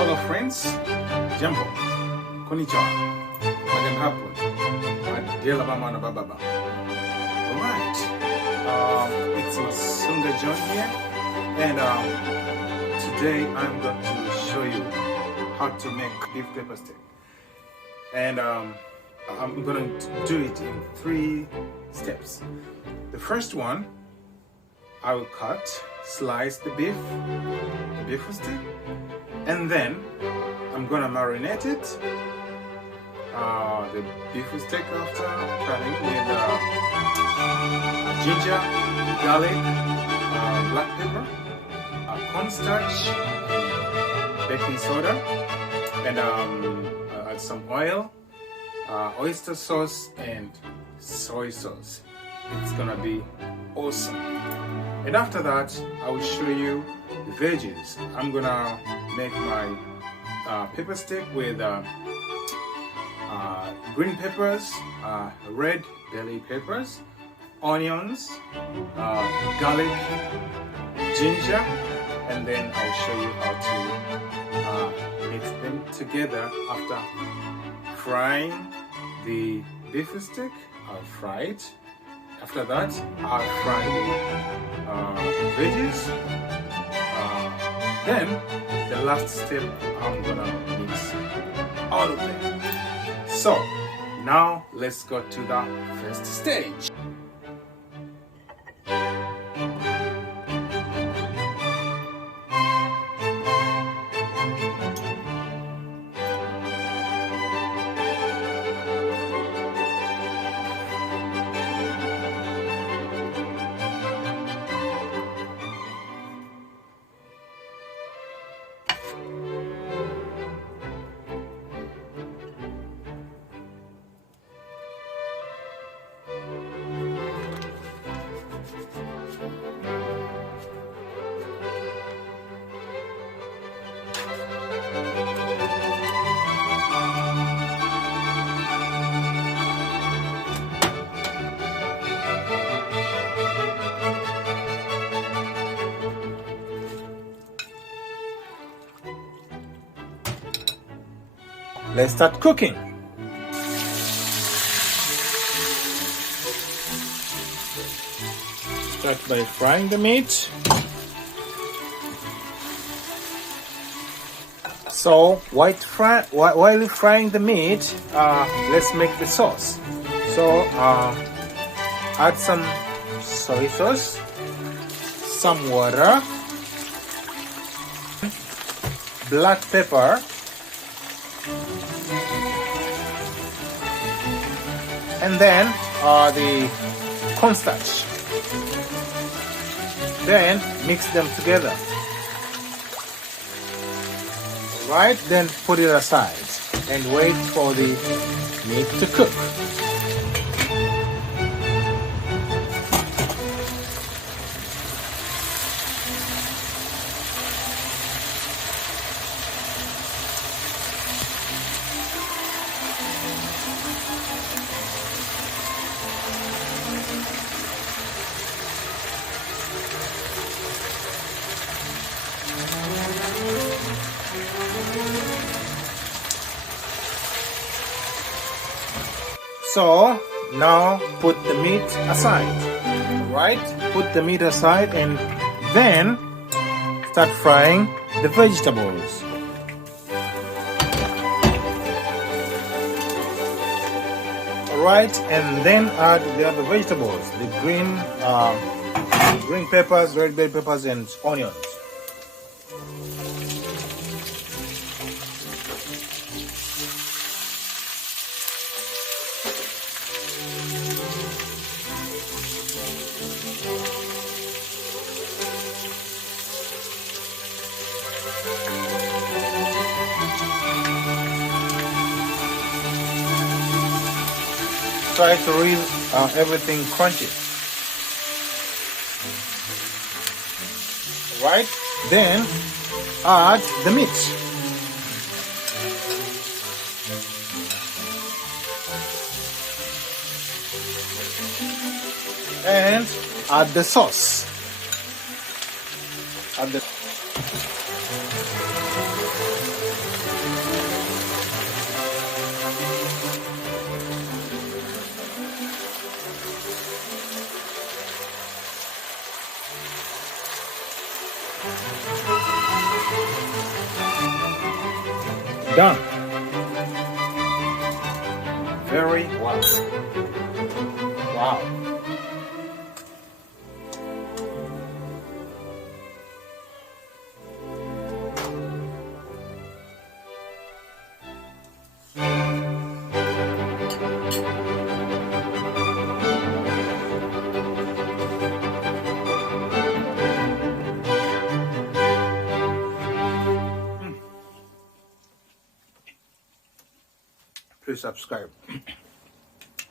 Hello friends, Jambo, Konnichiwa, Magan Hapun, Madela Bamana Bababa. Alright, it's Masunga John here, and today I'm going to show you how to make beef pepper steak. And I'm going to do it in 3 steps. The first one, I will slice the beef steak, and then I'm gonna marinate it. The beef steak after cutting with ginger, garlic, black pepper, cornstarch, baking soda, and add some oil, oyster sauce, and soy sauce. It's gonna be awesome. And after that, I will show you the veggies. I'm gonna make my pepper steak with green peppers, red bell peppers, onions, garlic, ginger, and then I'll show you how to mix them together after frying the beef steak. I'll fry it. After that, I'll fry the veggies. Then, the last step, I'm gonna mix all of them. So, now let's go to the first stage. Let's start cooking. Start by frying the meat. So while frying the meat, let's make the sauce. So add some soy sauce, some water, black pepper, and then the cornstarch. Then mix them together. Alright, then put it aside and wait for the meat to cook. So now put the meat aside, right? Put the meat aside and then start frying the vegetables. Alright, and then add the other vegetables, the green peppers, red bell peppers, and onions. Try to leave everything crunchy. Right? Then add the meat. And add the sauce. Done. Very well. Wow. Please subscribe.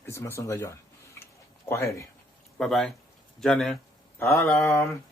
It's Masunga John. Kwaheri. Bye bye. Jane. Paalam.